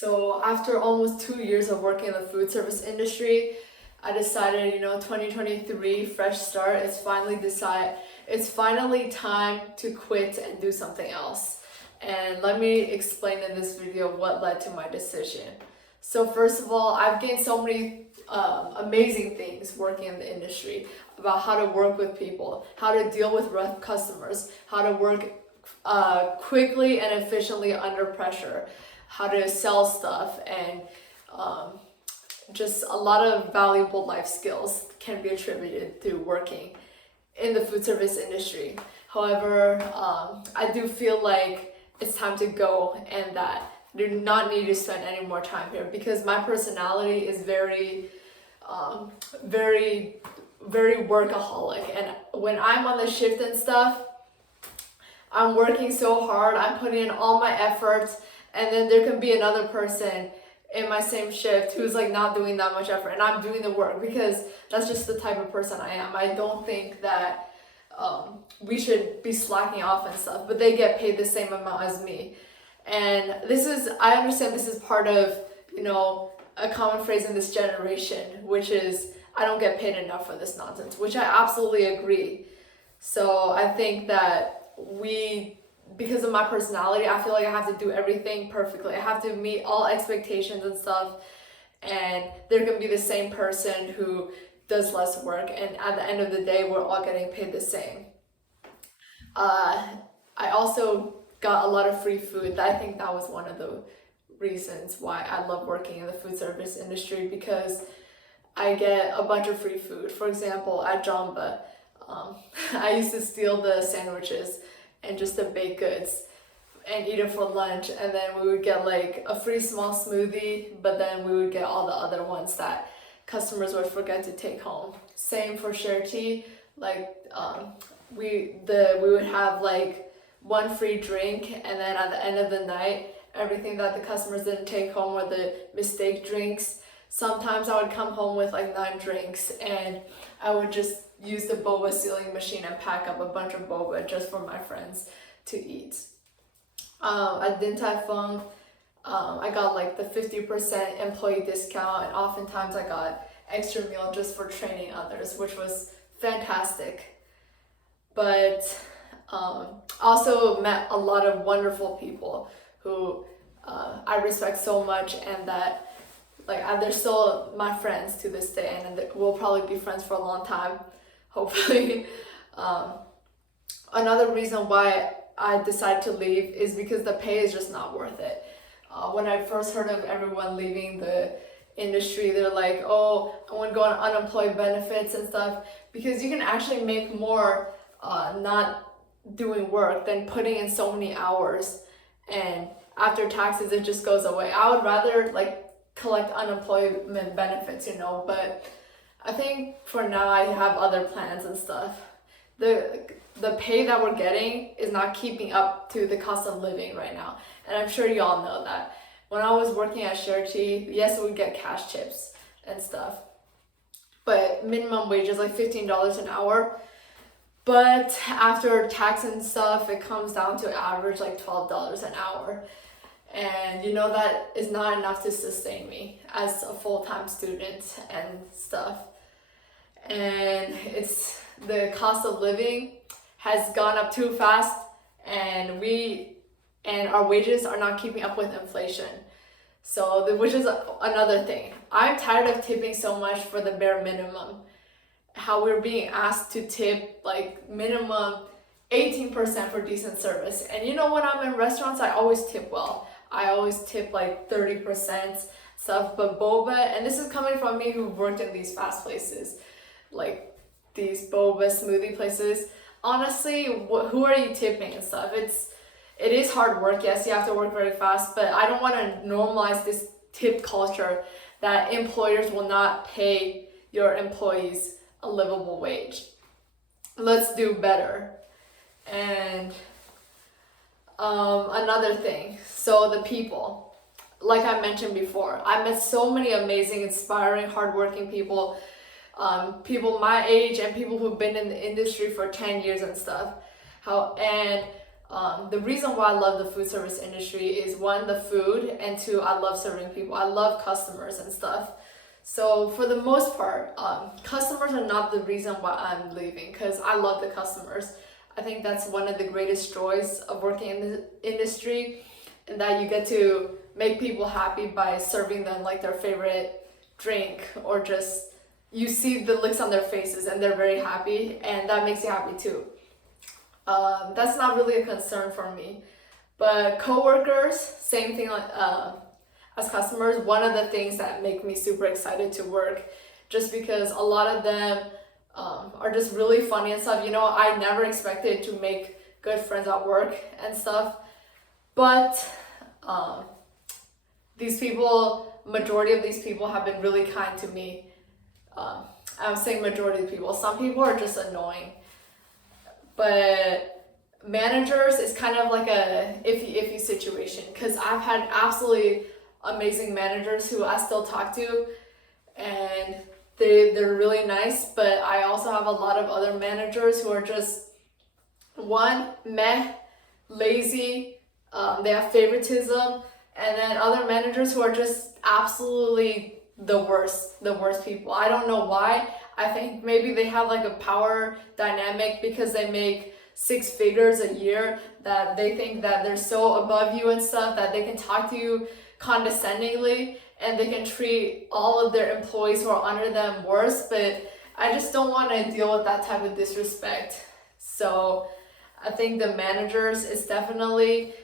So after almost 2 years of working in the food service industry, I decided, 2023 fresh start. It's finally time to quit and do something else. And let me explain in this video what led to my decision. So first of all, I've gained so many amazing things working in the industry about how to work with people, how to deal with rough customers, how to work quickly and efficiently under pressure, how to sell stuff, and just a lot of valuable life skills can be attributed through working in the food service industry. However, I do feel like it's time to go and that I do not need to spend any more time here because my personality is very workaholic, and when I'm on the shift and stuff, I'm working so hard, I'm putting in all my efforts, and then there can be another person in my same shift who's like not doing that much effort and I'm doing the work because that's just the type of person I am. I don't think that we should be slacking off and stuff, but they get paid the same amount as me. And I understand this is part of, a common phrase in this generation, which is, I don't get paid enough for this nonsense, which I absolutely agree. So I think that because of my personality, I feel like I have to do everything perfectly. I have to meet all expectations and stuff. And there can be the same person who does less work, and at the end of the day, we're all getting paid the same. I also got a lot of free food. I think that was one of the reasons why I love working in the food service industry, because I get a bunch of free food. For example, at Jamba, I used to steal the sandwiches and just the baked goods and eat it for lunch, and then we would get like a free small smoothie, but then we would get all the other ones that customers would forget to take home. Same for Share Tea, like we would have like one free drink, and then at the end of the night, everything that the customers didn't take home were the mistake drinks. Sometimes I would come home with like 9 drinks, and I would just use the boba sealing machine and pack up a bunch of boba just for my friends to eat. At Din Tai Fung, I got like the 50% employee discount, and oftentimes I got extra meal just for training others, which was fantastic. But also met a lot of wonderful people who I respect so much, and that they're still my friends to this day, and we'll probably be friends for a long time, hopefully. Another reason why I decided to leave is because the pay is just not worth it. When I first heard of everyone leaving the industry, they're like, oh, I want to go on unemployed benefits and stuff, because you can actually make more not doing work than putting in so many hours, and after taxes it just goes away. I would rather collect unemployment benefits, but I think for now I have other plans and stuff. The pay that we're getting is not keeping up to the cost of living right now, and I'm sure you all know that. When I was working at Share Tea, yes, we would get cash tips and stuff, but minimum wage is like $15 an hour. But after tax and stuff, it comes down to average like $12 an hour. And that is not enough to sustain me as a full-time student and stuff. And the cost of living has gone up too fast, and our wages are not keeping up with inflation. So which is another thing. I'm tired of tipping so much for the bare minimum. How we're being asked to tip like minimum 18% for decent service. And when I'm in restaurants, I always tip well. I always tip like 30% stuff, but boba, and this is coming from me who worked in these fast places, like these boba smoothie places. Honestly, who are you tipping and stuff? It is hard work. Yes, you have to work very fast, but I don't want to normalize this tip culture that employers will not pay your employees a livable wage. Let's do better. And another thing, so the people, like I mentioned before, I met so many amazing, inspiring, hardworking people, people my age and people who've been in the industry for 10 years and stuff. The reason why I love the food service industry is one, the food, and two, I love serving people. I love customers and stuff. So for the most part, customers are not the reason why I'm leaving, because I love the customers. I think that's one of the greatest joys of working in the industry, and that you get to make people happy by serving them like their favorite drink, or just you see the looks on their faces and they're very happy, and that makes you happy too. That's not really a concern for me. But coworkers, same thing as customers. One of the things that make me super excited to work, just because a lot of them are just really funny and stuff. I never expected to make good friends at work and stuff, but these people, majority of these people have been really kind to me. I'm saying majority of people. Some people are just annoying. But managers is kind of like a iffy situation, because I've had absolutely amazing managers who I still talk to, and they're really nice. But I also have a lot of other managers who are just meh, lazy, they have favoritism, and then other managers who are just absolutely the worst people. I don't know why. I think maybe they have like a power dynamic, because they make 6 figures a year, that they think that they're so above you and stuff, that they can talk to you condescendingly and they can treat all of their employees who are under them worse. But I just don't want to deal with that type of disrespect. So I think the managers is definitely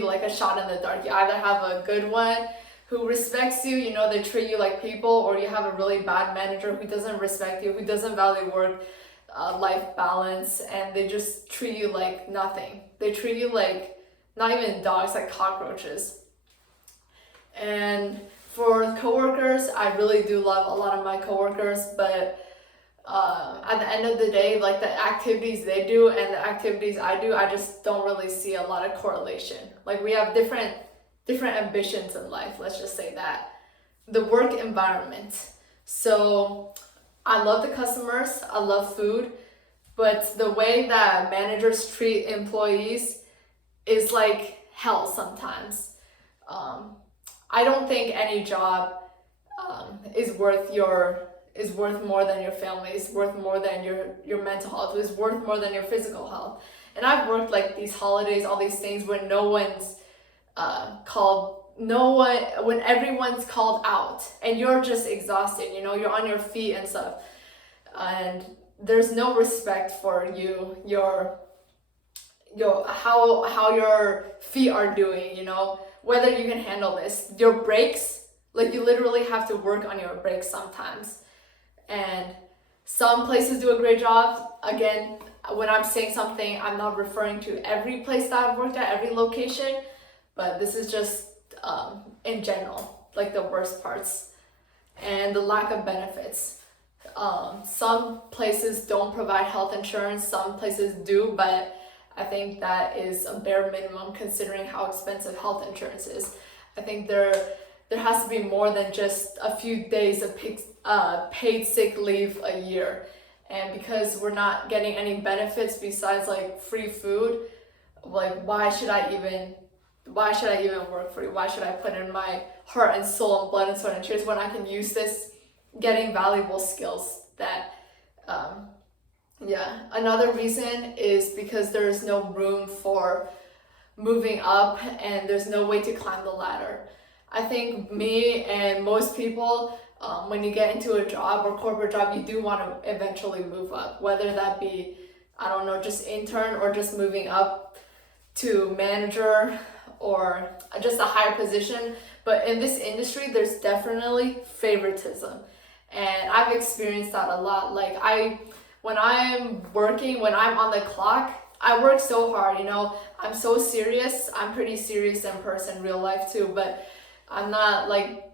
like a shot in the dark. You either have a good one who respects you, they treat you like people, or you have a really bad manager who doesn't respect you, who doesn't value work life balance, and they just treat you like nothing. They treat you like not even dogs, like cockroaches. And for coworkers, I really do love a lot of my coworkers, but at the end of the day, like the activities they do and the activities I do, I just don't really see a lot of correlation. Like we have different ambitions in life, let's just say that. The work environment. So I love the customers, I love food, but the way that managers treat employees is like hell sometimes. I don't think any job is worth more than your family, is worth more than your mental health, is worth more than your physical health. And I've worked like these holidays, all these things when when everyone's called out and you're just exhausted, you're on your feet and stuff, and there's no respect for how your feet are doing, whether you can handle this. Your breaks, like you literally have to work on your breaks sometimes. And some places do a great job. Again, when I'm saying something, I'm not referring to every place that I've worked at, every location, but this is just in general, like the worst parts. And the lack of benefits. Some places don't provide health insurance, some places do, but I think that is a bare minimum considering how expensive health insurance is. I think there has to be more than just a few days of paid sick leave a year. And because we're not getting any benefits besides like free food, like why should I even work for you? Why should I put in my heart and soul and blood and sweat and tears when I can use this getting valuable skills that Another reason is because there's no room for moving up and there's no way to climb the ladder. I think me and most people, when you get into a job or corporate job, you do want to eventually move up, whether that be, just intern or just moving up to manager or just a higher position. But in this industry, there's definitely favoritism. And I've experienced that a lot. Like when I'm on the clock, I work so hard, I'm so serious. I'm pretty serious in person, real life too, but I'm not like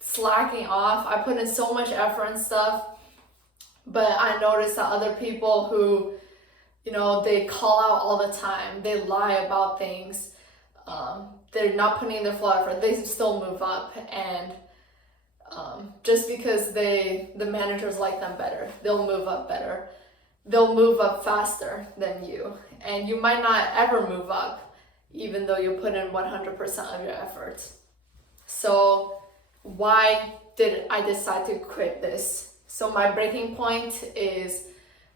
slacking off. I put in so much effort and stuff, but I noticed that other people who, they call out all the time, they lie about things, they're not putting in their full effort, they still move up, and just because the managers like them better, they'll move up better. they'll move up faster than you, and you might not ever move up even though you put in 100% of your efforts. So why did I decide to quit this? So my breaking point is,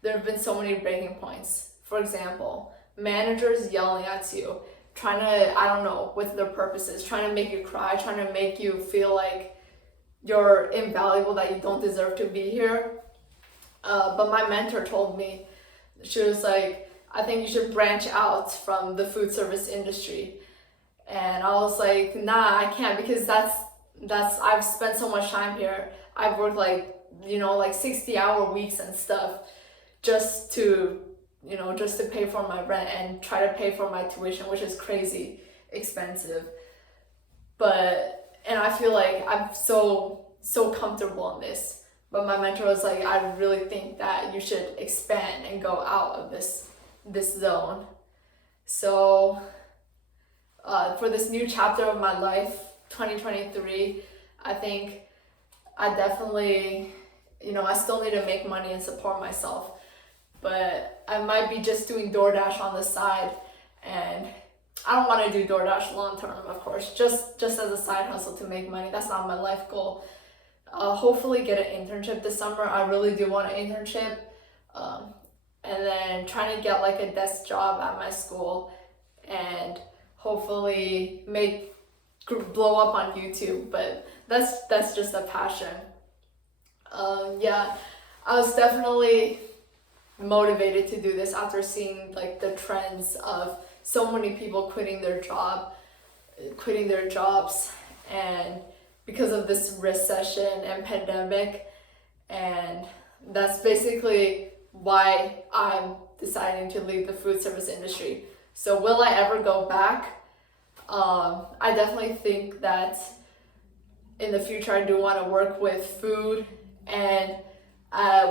there have been so many breaking points. For example, managers yelling at you, trying to, I don't know, with their purposes, trying to make you cry, trying to make you feel like you're invaluable, that you don't deserve to be here. But my mentor told me, she was like, I think you should branch out from the food service industry. And I was like, nah, I can't, because that's I've spent so much time here. I've worked like 60-hour weeks and stuff just to pay for my rent and try to pay for my tuition, which is crazy expensive. And I feel like I'm so comfortable in this. But my mentor was like, I really think that you should expand and go out of this zone. So for this new chapter of my life, 2023, I think I definitely, I still need to make money and support myself. But I might be just doing DoorDash on the side, and I don't want to do DoorDash long term, of course, just as a side hustle to make money. That's not my life goal. Hopefully get an internship this summer. I really do want an internship. And then trying to get like a desk job at my school, and hopefully blow up on YouTube. But that's just a passion. I was definitely motivated to do this after seeing like the trends of so many people quitting their jobs, and because of this recession and pandemic. And that's basically why I'm deciding to leave the food service industry. So will I ever go back? I definitely think that in the future I do want to work with food and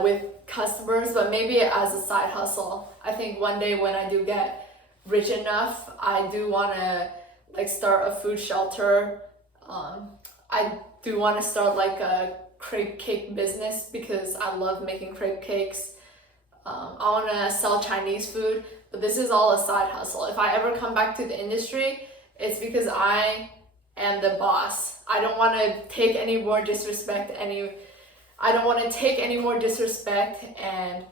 with customers, but maybe as a side hustle. I think one day when I do get rich enough, I do want to like start a food shelter. I do want to start like a crepe cake business because I love making crepe cakes. I want to sell Chinese food, but this is all a side hustle. If I ever come back to the industry, it's because I am the boss. I don't want to take any more disrespect, and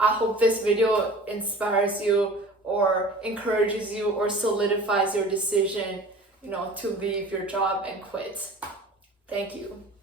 I hope this video inspires you or encourages you or solidifies your decision, to leave your job and quit. Thank you.